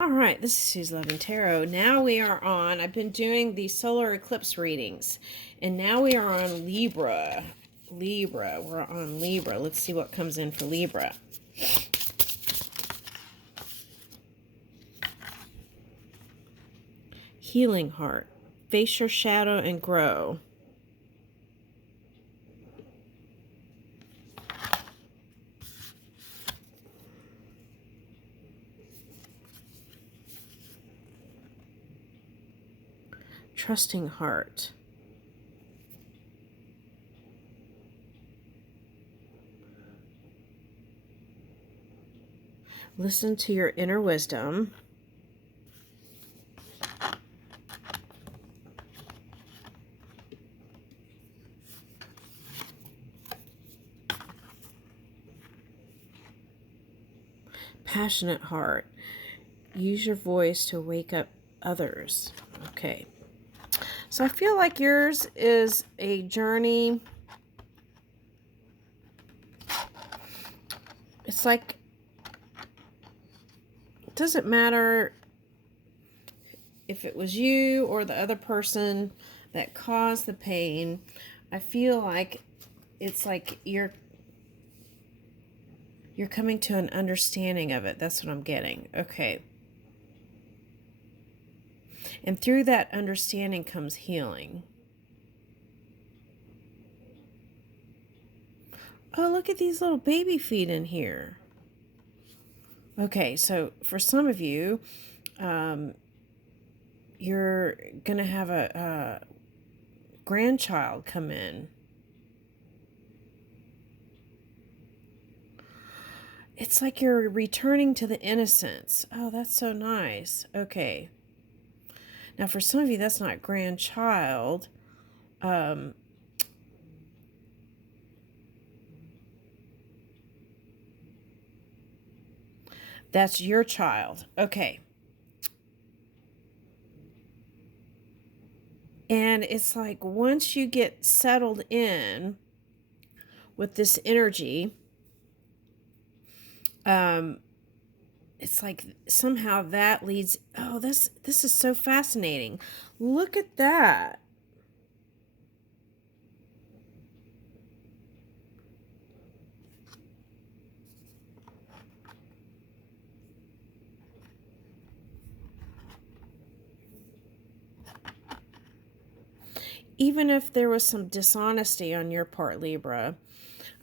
All right, this is Sue's Loving Tarot. Now we are on, I've been doing the solar eclipse readings, and now we are on Libra. We're on Libra. Let's see what comes in for Libra. Healing heart. Face your shadow and grow. Trusting heart. Listen to your inner wisdom. Passionate heart. Use your voice to wake up others. Okay. So I feel like yours is a journey. It's like, it doesn't matter if it was you or the other person that caused the pain. I feel like it's like you're coming to an understanding of it. That's what I'm getting. Okay. And through that understanding comes healing. Oh, look at these little baby feet in here. Okay, so for some of you, you're going to have a grandchild come in. It's like you're returning to the innocence. Oh, that's so nice. Okay. Now, for some of you, that's not grandchild. That's your child. Okay. And it's like once you get settled in with this energy, it's like somehow that leads, oh, this is so fascinating. Look at that. Even if there was some dishonesty on your part, Libra,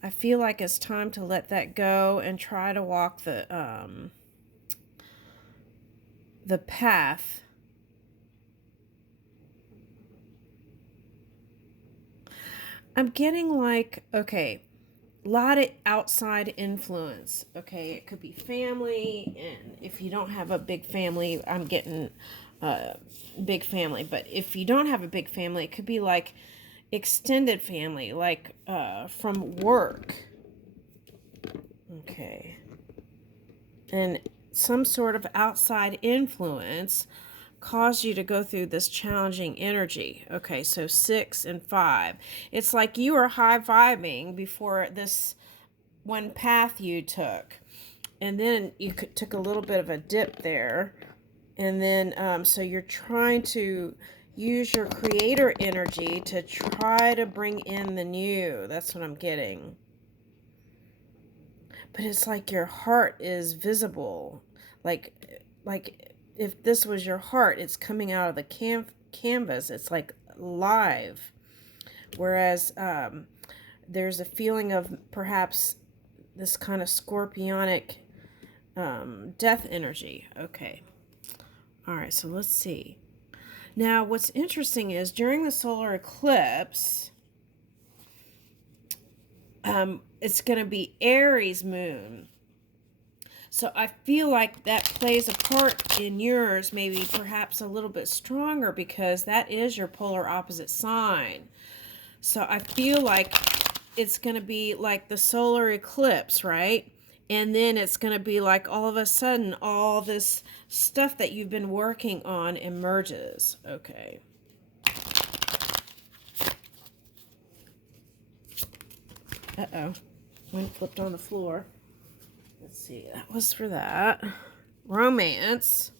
I feel like it's time to let that go and try to walk the path. I'm getting like, okay, a lot of outside influence. Okay, it could be family, and if you don't have a big family, I'm getting big family. But if you don't have a big family, it could be like extended family, like from work. Okay. And some sort of outside influence caused you to go through this challenging energy. Okay, so 6 and 5. It's like you were high-vibing before this one path you took. And then you took a little bit of a dip there. And then, so you're trying to use your creator energy to try to bring in the new. That's what I'm getting. But it's like your heart is visible. Like if this was your heart, it's coming out of the canvas. It's like live. Whereas there's a feeling of perhaps this kind of scorpionic death energy. Okay. All right, so let's see. Now, what's interesting is during the solar eclipse, it's going to be Aries moon. So I feel like that plays a part in yours, maybe perhaps a little bit stronger, because that is your polar opposite sign. So I feel like it's going to be like the solar eclipse, right? And then it's going to be like all of a sudden, all this stuff that you've been working on emerges. Okay. Uh-oh. One flipped on the floor. Let's see. That was for that. Romance.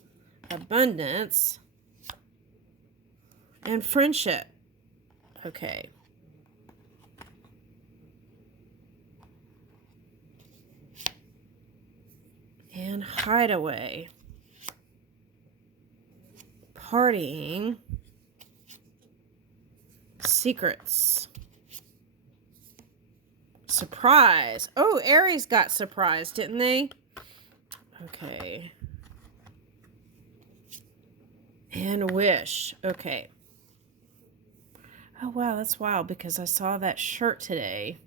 abundance, and friendship. Okay. And hideaway. Partying. Secrets. Surprise. Oh, Aries got surprised, didn't they? Okay. And wish. Okay. Oh, wow, that's wild because I saw that shirt today.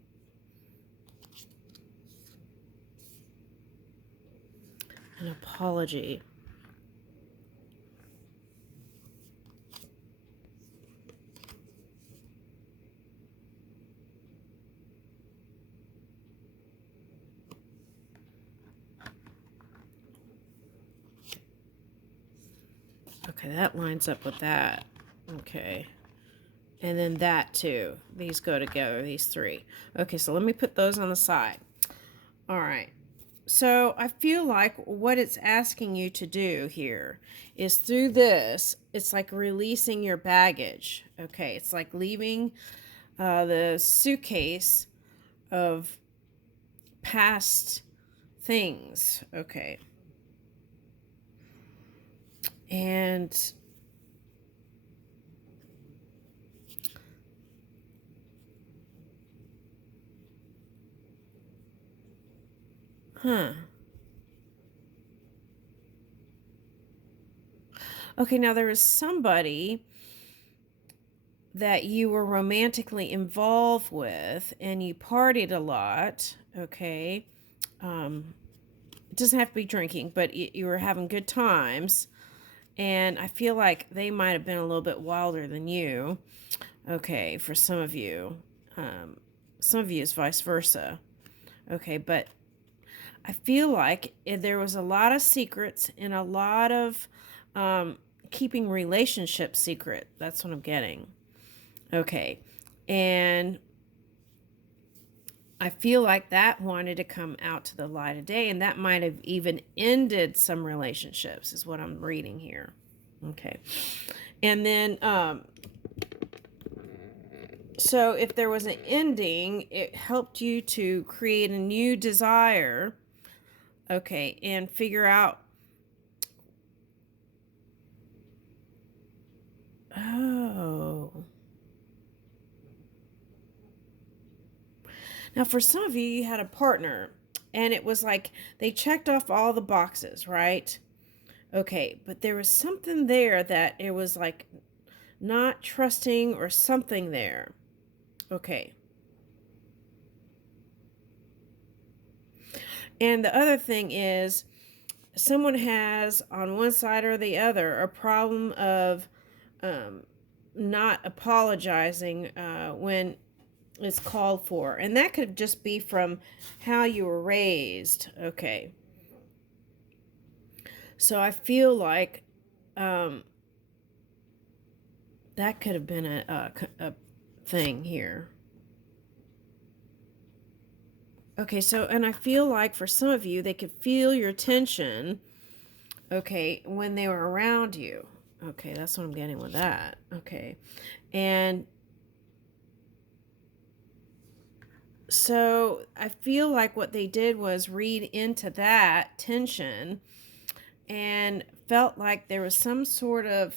An apology. Okay, that lines up with that. Okay. And then that too. These go together, these three. Okay, so let me put those on the side. All right. So I feel like what it's asking you to do here is through this, it's like releasing your baggage. Okay, it's like leaving the suitcase of past things. Okay. And okay, now there is somebody that you were romantically involved with and you partied a lot, okay? It doesn't have to be drinking, but you were having good times. And I feel like they might have been a little bit wilder than you, okay, for some of you. Some of you is vice versa, okay? But I feel like there was a lot of secrets and a lot of keeping relationships secret. That's what I'm getting. Okay. And I feel like that wanted to come out to the light of day, and that might have even ended some relationships, is what I'm reading here. Okay. And then, so if there was an ending, it helped you to create a new desire, okay, and figure out, oh. Now, for some of you, you had a partner, and it was like they checked off all the boxes, right? Okay, but there was something there that it was like not trusting or something there. Okay. And the other thing is, someone has on one side or the other a problem of not apologizing when it's called for. And that could just be from how you were raised. Okay. So I feel like that could have been a thing here. Okay, so, and I feel like for some of you, they could feel your tension, okay, when they were around you. Okay, that's what I'm getting with that. Okay. And so I feel like what they did was read into that tension and felt like there was some sort of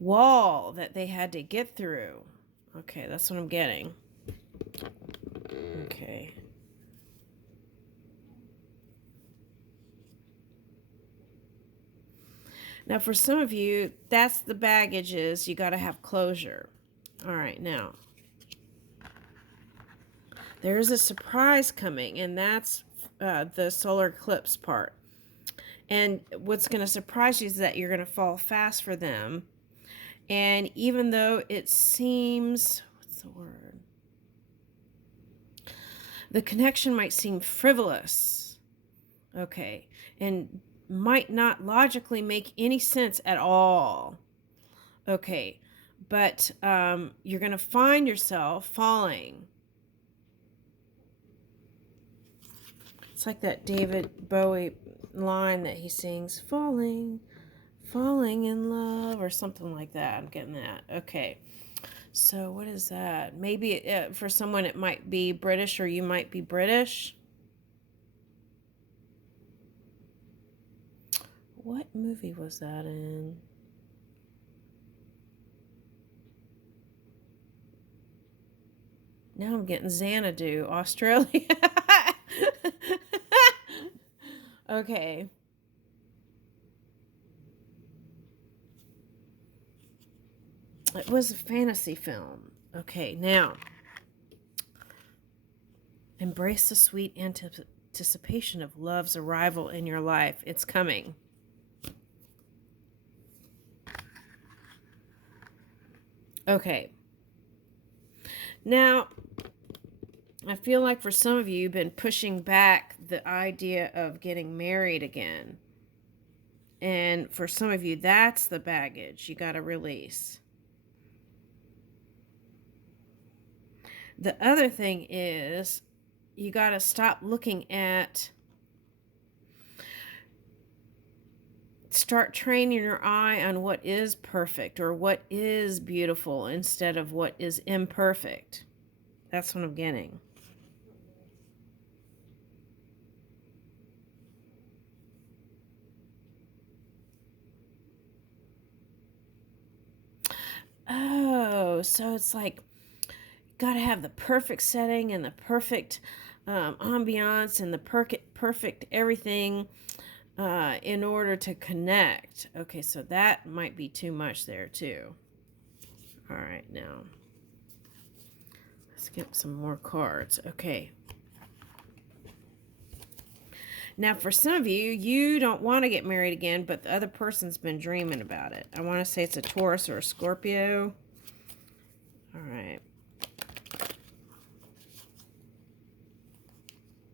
wall that they had to get through. Okay, that's what I'm getting. Okay. Now, for some of you, that's the baggage is you got to have closure. All right, now, there's a surprise coming, and that's the solar eclipse part. And what's going to surprise you is that you're going to fall fast for them. And even though it seems, what's the word? The connection might seem frivolous, okay, and might not logically make any sense at all, okay, but you're going to find yourself falling. It's It's like that David Bowie line that he sings, falling in love, or something like that. I'm getting that. Okay. So what is that? Maybe for someone it might be British, or you might be British. What movie was that in? Now I'm getting Xanadu, Australia. Okay. It was a fantasy film. Okay, now embrace the sweet anticipation of love's arrival in your life. It's coming. Okay. Now, I feel like for some of you, you've been pushing back the idea of getting married again. And for some of you, that's the baggage you got to release. The other thing is, you got to stop looking at, start training your eye on what is perfect or what is beautiful instead of what is imperfect. That's what I'm getting. Oh, so it's like, got to have the perfect setting and the perfect ambiance and the perfect everything in order to connect. Okay, so that might be too much there too. All right, now let's get some more cards. Okay. Now, for some of you, you don't want to get married again, but the other person's been dreaming about it. I want to say it's a Taurus or a Scorpio. All right.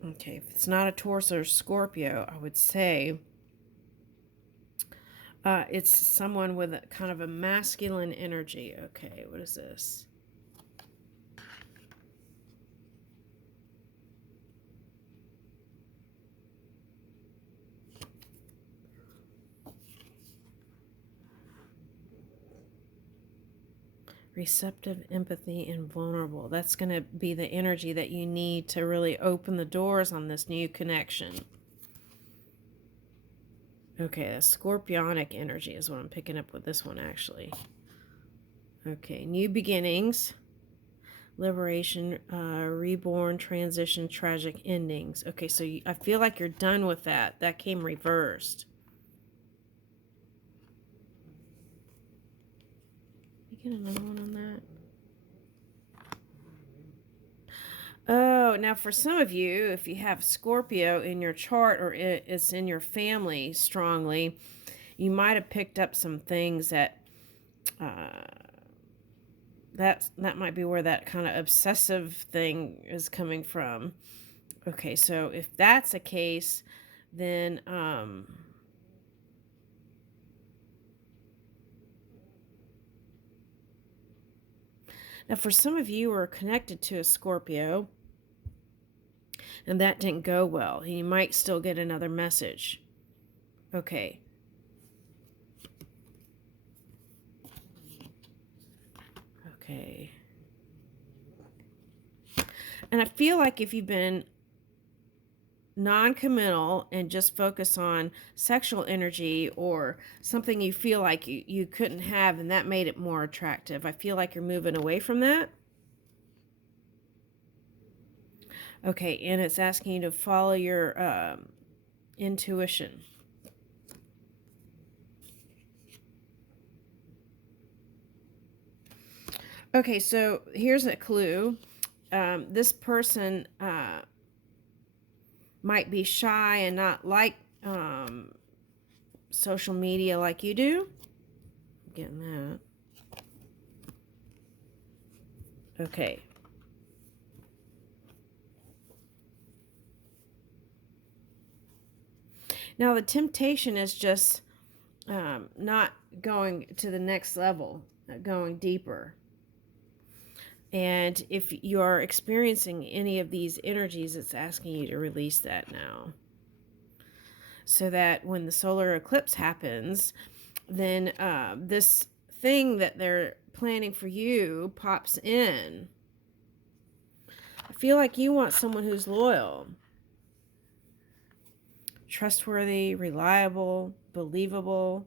Okay, if it's not a Taurus or a Scorpio, I would say it's someone with a kind of a masculine energy. Okay, what is this? Receptive, empathy, and vulnerable. That's going to be the energy that you need to really open the doors on this new connection. Okay, a scorpionic energy is what I'm picking up with this one, actually. Okay, new beginnings, liberation, reborn, transition, tragic endings. Okay, so I feel like you're done with that. That came reversed. You get another one on that? Oh, now for some of you, if you have Scorpio in your chart or it's in your family strongly, you might have picked up some things that that might be where that kind of obsessive thing is coming from. Okay, so if that's the case, then now for some of you who are connected to a Scorpio and that didn't go well, you might still get another message. Okay. Okay. And I feel like if you've been non-committal and just focus on sexual energy or something you feel like you couldn't have and that made it more attractive, I feel like you're moving away from that. Okay, and it's asking you to follow your intuition. Okay, so here's a clue. This person might be shy and not like social media like you do. I'm getting that. Okay. Now the temptation is just not going to the next level, going deeper. And if you're experiencing any of these energies, it's asking you to release that now. So that when the solar eclipse happens, then this thing that they're planning for you pops in. I feel like you want someone who's loyal, trustworthy, reliable, believable.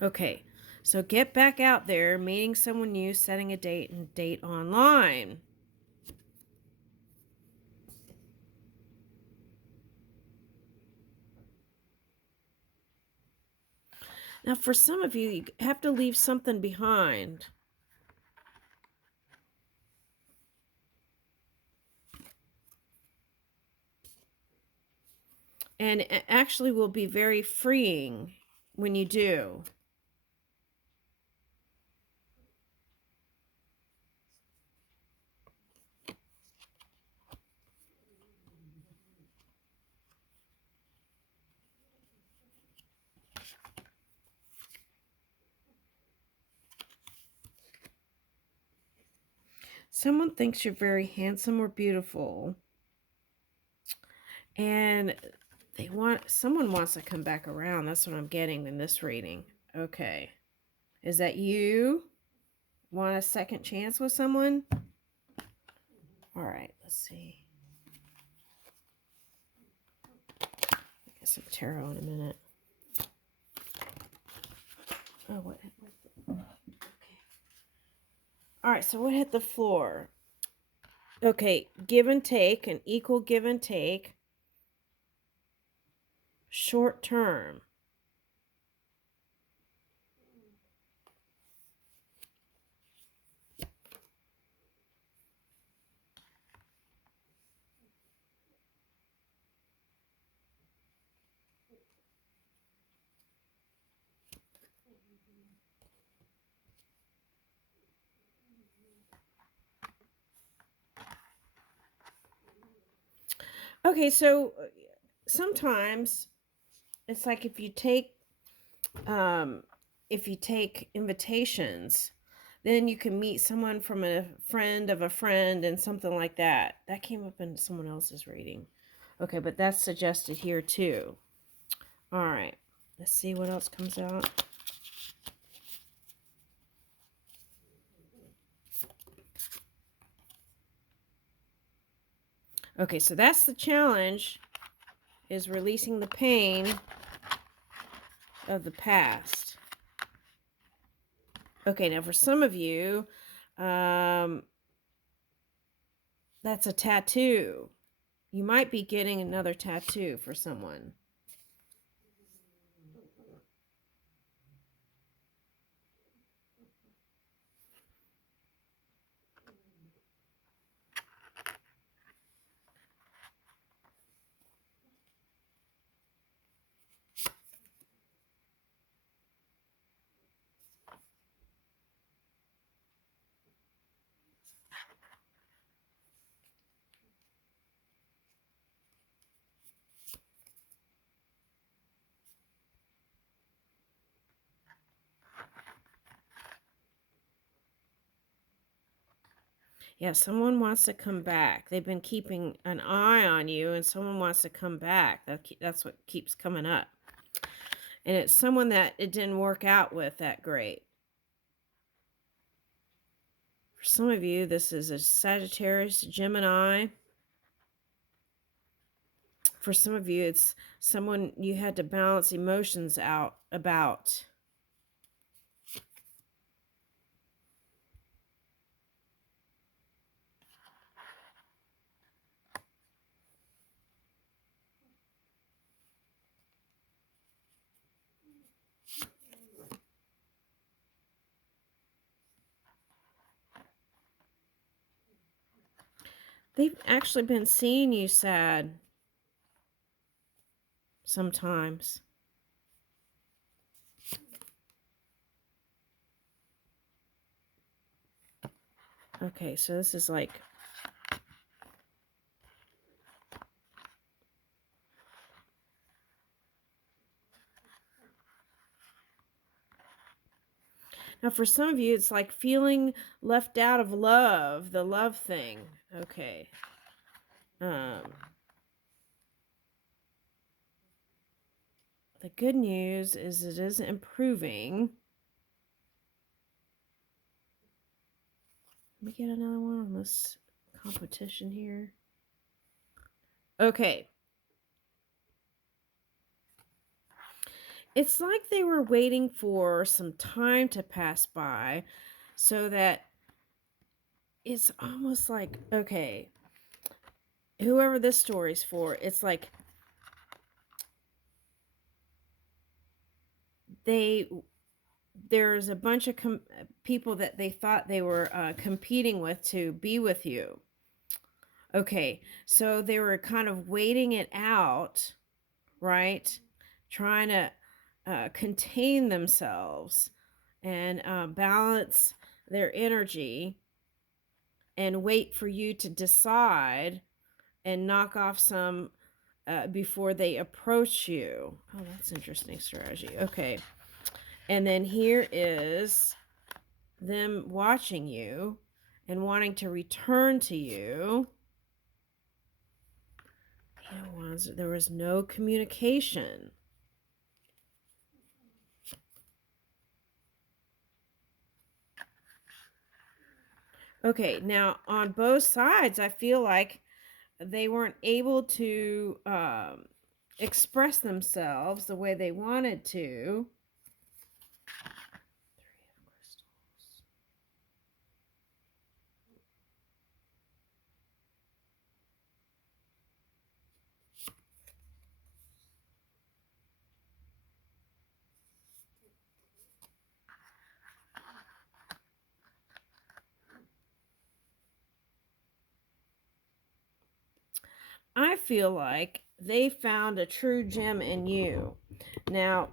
Okay, so get back out there, meeting someone new, setting a date, and date online. Now, for some of you, you have to leave something behind. And it actually will be very freeing when you do. Someone thinks you're very handsome or beautiful, and someone wants to come back around. That's what I'm getting in this reading. Okay. Is that you? Want a second chance with someone? All right, let's see. I'll get some tarot in a minute. Oh, what? Okay. All right, so what hit the floor? Okay, give and take, an equal give and take. Short term. Okay, so sometimes it's like if you take invitations, then you can meet someone from a friend of a friend and something like that. That came up in someone else's reading. Okay, but that's suggested here too. All right, let's see what else comes out. Okay, so that's the challenge, is releasing the pain of the past. Okay, now for some of you, that's a tattoo. You might be getting another tattoo for someone. Yeah, someone wants to come back. They've been keeping an eye on you, and someone wants to come back. That's what keeps coming up. And it's someone that it didn't work out with that great. For some of you, this is a Sagittarius, Gemini. For some of you, it's someone you had to balance emotions out about. They've actually been seeing you sad sometimes. Okay, so this is like... Now, for some of you, it's like feeling left out of love, the love thing. Okay. Um, the good news is it is improving. Let me get another one on this competition here. Okay. It's like they were waiting for some time to pass by so that it's almost like, okay, whoever this story's for, it's like there's a bunch of people that they thought they were competing with to be with you. Okay, so they were kind of waiting it out, right? Trying to contain themselves and balance their energy and wait for you to decide and knock off some before they approach you. Oh, that's interesting strategy. Okay. And then here is them watching you and wanting to return to you. There was no communication. Okay, now on both sides, I feel like they weren't able to express themselves the way they wanted to. Three of crystals. I feel like they found a true gem in you. Now,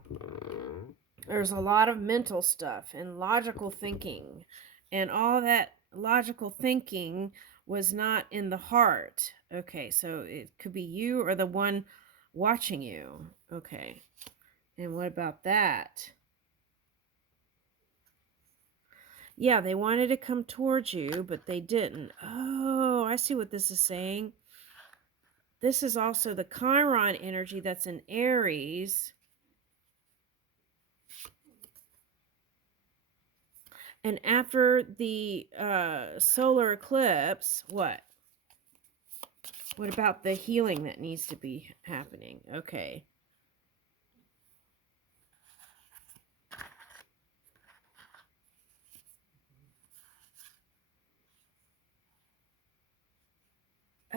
there's a lot of mental stuff and logical thinking, and all that logical thinking was not in the heart. Okay, so it could be you or the one watching you. Okay, and what about that? Yeah, they wanted to come towards you, but they didn't. Oh, I see what this is saying. This is also the Chiron energy that's in Aries. And after the solar eclipse, what? What about the healing that needs to be happening? Okay.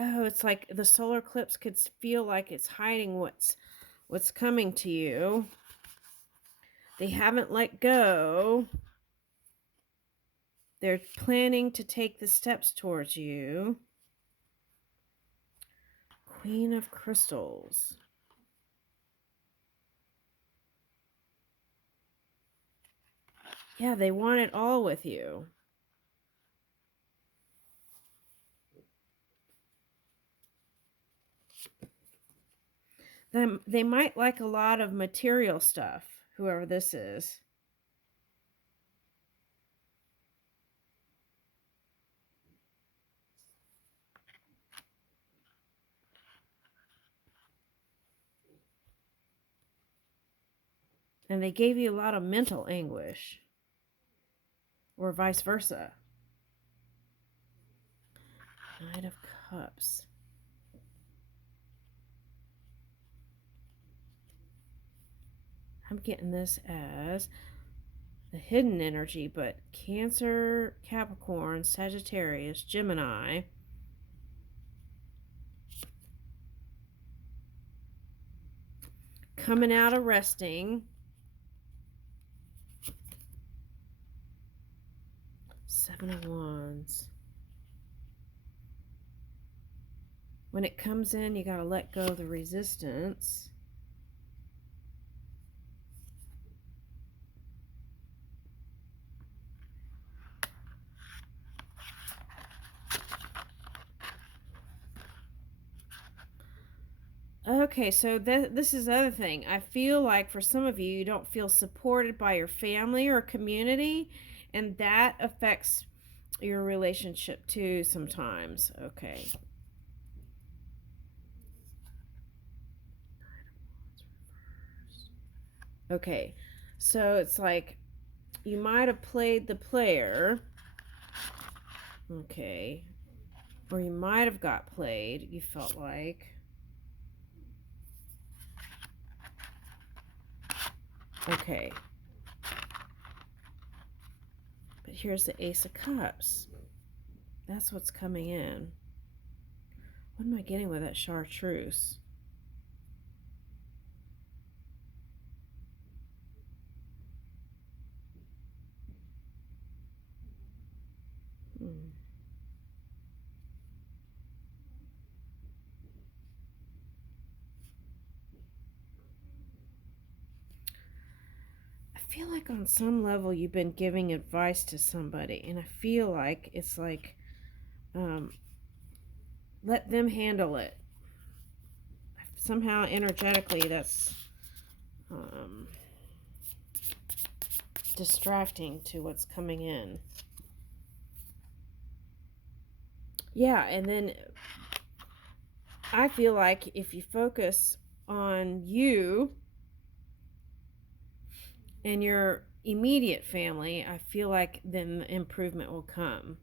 Oh, it's like the solar eclipse could feel like it's hiding what's coming to you. They haven't let go. They're planning to take the steps towards you. Queen of Crystals. Yeah, they want it all with you. They might like a lot of material stuff, whoever this is. And they gave you a lot of mental anguish. Or vice versa. Knight of Cups. I'm getting this as the hidden energy, but Cancer, Capricorn, Sagittarius, Gemini. Coming out of resting. Seven of Wands. When it comes in, you got to let go of the resistance. Okay, so this is the other thing. I feel like for some of you, you don't feel supported by your family or community, and that affects your relationship too sometimes. Okay. Okay, so it's like you might have played the player, okay, or you might have got played, you felt like. Okay, but here's the Ace of Cups. That's what's coming in. What am I getting with that chartreuse? Hmm. I feel like on some level you've been giving advice to somebody, and I feel like it's like, let them handle it. Somehow, energetically, that's distracting to what's coming in. Yeah, and then I feel like if you focus on you and your immediate family, I feel like then the improvement will come.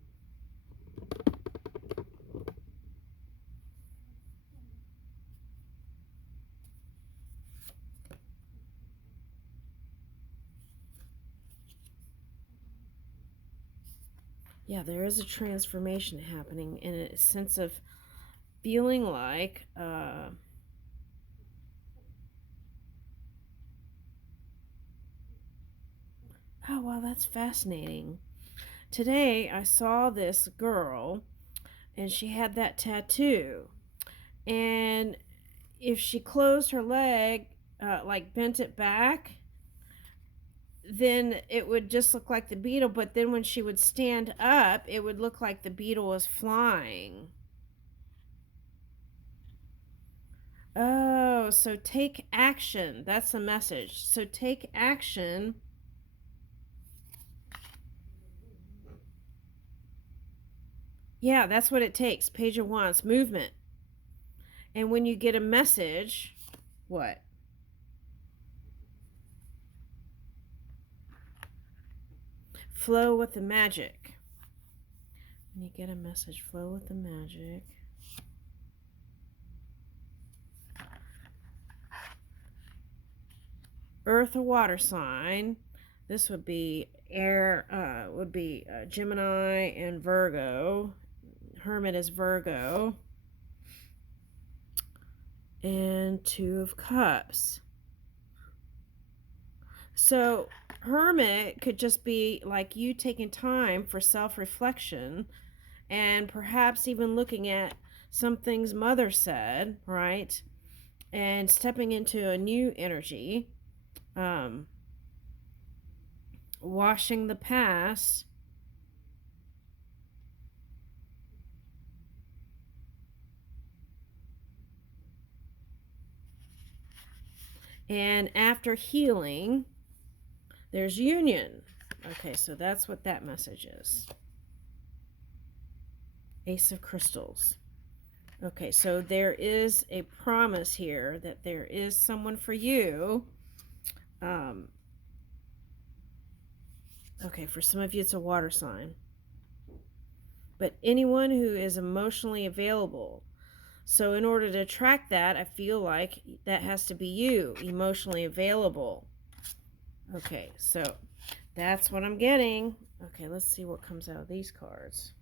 Yeah, there is a transformation happening in a sense of feeling like oh, wow, that's fascinating. Today I saw this girl and she had that tattoo. And if she closed her leg, like bent it back, then it would just look like the beetle. But then when she would stand up, it would look like the beetle was flying. Oh, so take action. That's the message. So take action. Yeah, that's what it takes. Page of Wands, movement. And when you get a message, what? Flow with the magic. When you get a message, flow with the magic. Earth or water sign. This would be air, would be Gemini and Virgo. Hermit is Virgo. And Two of Cups. So Hermit could just be like you taking time for self-reflection and perhaps even looking at some things Mother said, right? And stepping into a new energy, washing the past. And after healing, there's union. Okay, so that's what that message is. Ace of Crystals. Okay, so there is a promise here that there is someone for you. Okay, for some of you it's a water sign. But anyone who is emotionally available. So in order to attract that, I feel like that has to be you, emotionally available. Okay, so that's what I'm getting. Okay, let's see what comes out of these cards.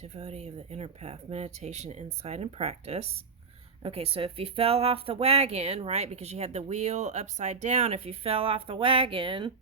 Devotee of the inner path, meditation, insight, and practice. Okay, so if you fell off the wagon, right, because you had the wheel upside down, if you fell off the wagon,